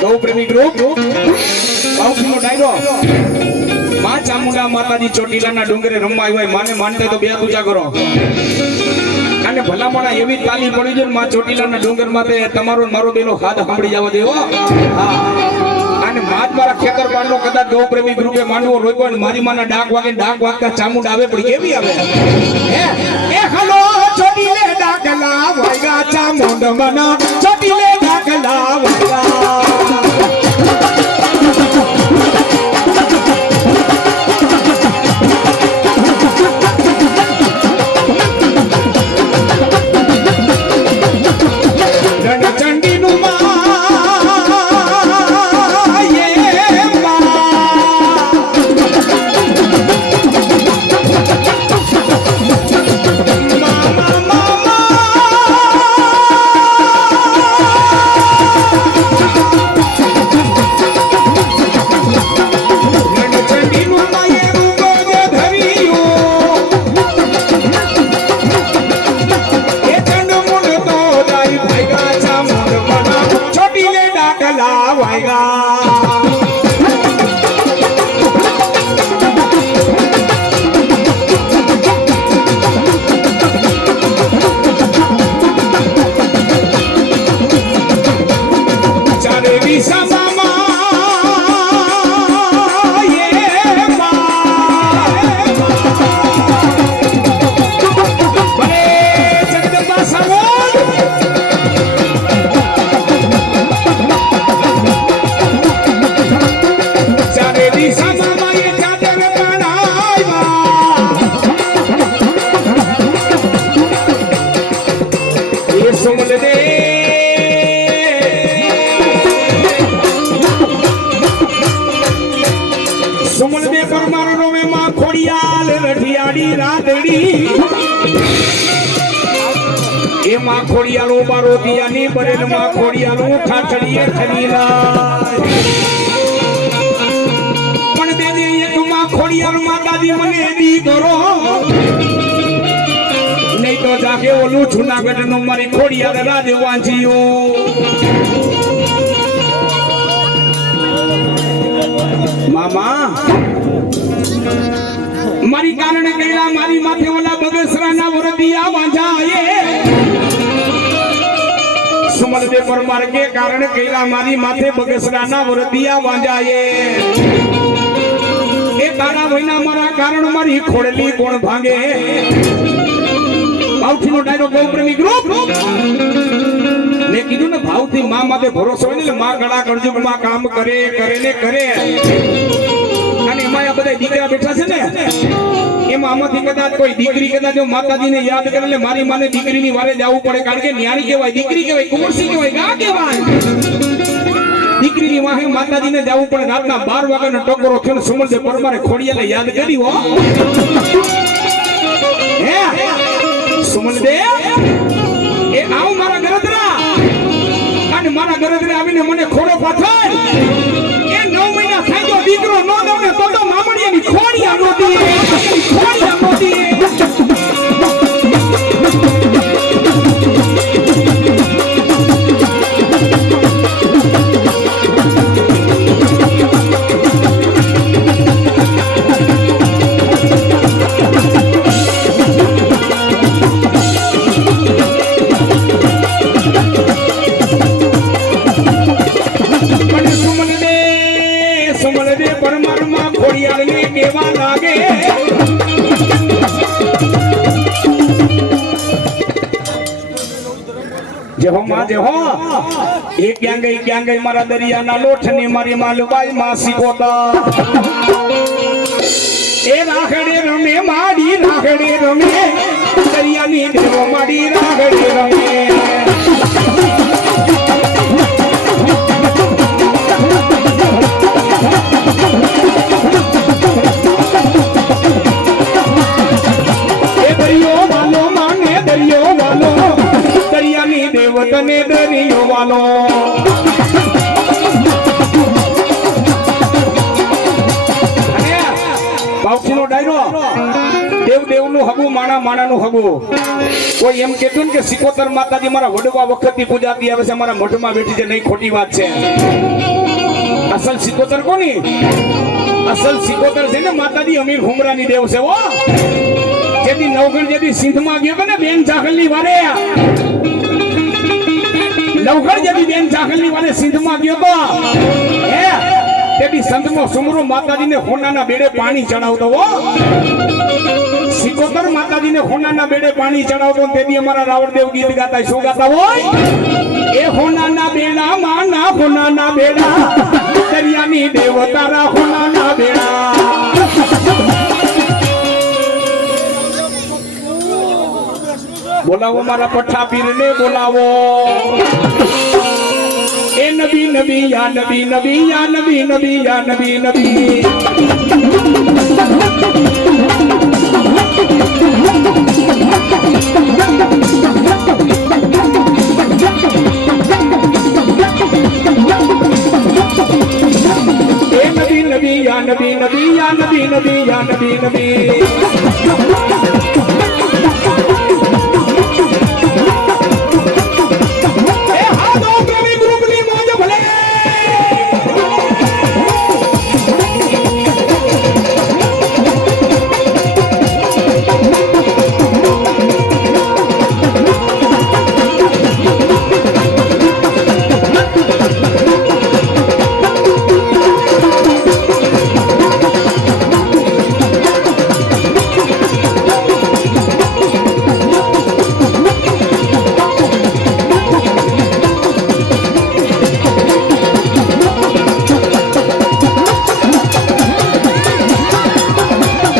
ગૌ પ્રેમી ગ્રુપ બાઉઠીનો ડાયરો માં ચામુંડા માતાજી ચોટીલાના ડુંગરે રમવા આવ્યા હોય માને માનતા તો બે પૂજા કરો અને ભલામણા એવી તાલી પડી છે માં ચોટીલાના ડુંગર માથે તમારો મારો બેનો હાથ સાંભળી જવા દેવો હા અને માત મારા ખેતર પાડનો કદાચ ગૌ પ્રેમી ગ્રુપે માંડવો રોક્યો અને મારી માના ડાક વાગતા ચામુંડા આવે પણ કેવી આવે એ હલો ચોટીલે ડાકલા વાગ્યા ચામુંડ મના ચોટીલે ડાકલા વાગ્યા એમાં ખોડિયાલો બારોતિયાની બરેલમાં ખોડિયાલો ઠાઠડીએ ખરીલા પણ દેજે એકમાં ખોડિયાલ માતાજી મને દી કરો નહીં તો જાગે ઓલું જૂનાગઢ નો મારી ખોડિયાલ રાજ વાંચીઓ મામા મારી કારણે ગયેલા મારી માથે ઓલા બગસરાના વરદિયા વાંજાએ સુમલદે પરમાર કે કારણે ગયેલા મારી માથે બગસરાના વરદિયા વાંજાએ એ તારા વૈના મારા કારણ મારી ખોડલી કોણ ભાંગે બાઉઠીનો ડાયરો ગૌ પ્રેમી ગ્રુપ મેં કીધું ને ભાવથી માં માથે ભરોસો હોય ને માં ગળા કરજુગમાં કામ કરે ને કરે અને એમાં આ બધા દીકરા બેઠા છે ને એમાં આમાંથી કદાચ કોઈ દીકરી કદાચ જો માતાજીને યાદ કરે એટલે મારી માને દીકરીની વારે જવું પડે કારણ કે ન્યારી કહેવાય દીકરી કહેવાય કુંવરસી કહેવાય ગા કહેવાય દીકરીની વાહે માતાજીને જવું પડે રાતના 12 વાગ્યાનો ટકોરો થયો સુમલદે પરમારે ખોડિયાલે યાદ કરી હો હે સુમલદે એ આવ મારા ગરદરા અને મારા ગરદરે આવીને મને ખોડો પાથર એ 9 મહિના થઈ ગયો દીકરો નો દઉને તો મામડિયાની ખોડિયા નોતી ખોડિયા નોતી ક્યાં ગઈ મારા દરિયાના લોઠની મારી માલબાઈ માસી કોતા એ રાખડે રમે માડી રાખડે રમે દરિયાની દેવો માડી રાખડે રમે તને દરિયો વાલો બાઉઠીનો ડાયરો દેવ દેવ દેવનું હગું માણાનું હગું. કોઈ એમ કહેતું ને કે સિકોતર માતાજી મારા વડવા વખતથી પૂજાતી આવે છે, મારા મઠમાં બેઠી છે, નહીં ખોટી વાત છે. અસલ સિકોતર કોની? અસલ સિકોતર છે ને માતાજી અમીર હુમરાની દેવ છે. હો જેથી નવગણ જેથી સિંધમાં ગયો ને બેન ચાકલની વારે, નવગણ જેથી બેન ચાકલની વારે સિંધમાં ગયો તો હે તેથી સંતનો સુમરો માતાજીને હોનાના બેડે પાણી ચડાવતો. હો સિકોતર માતાજીને હોનાના બેડે પાણી ચડાવતો. તેથી અમારા રાવણદેવ ગીત ગાતા. શું ગાતા હોય? એ હોનાના બેડા માના હોનાના બેડા, દરિયાની દેવ તારા હોનાના બેડા. બોલાવો મારા પઠ્ઠા પીરને બોલાવો. એ નબી નબી યા નબી નબી યા નબી નબી યા નબી નબી. એ નબી નબી યા નબી નબી યા નબી નબી યા નબી નબી.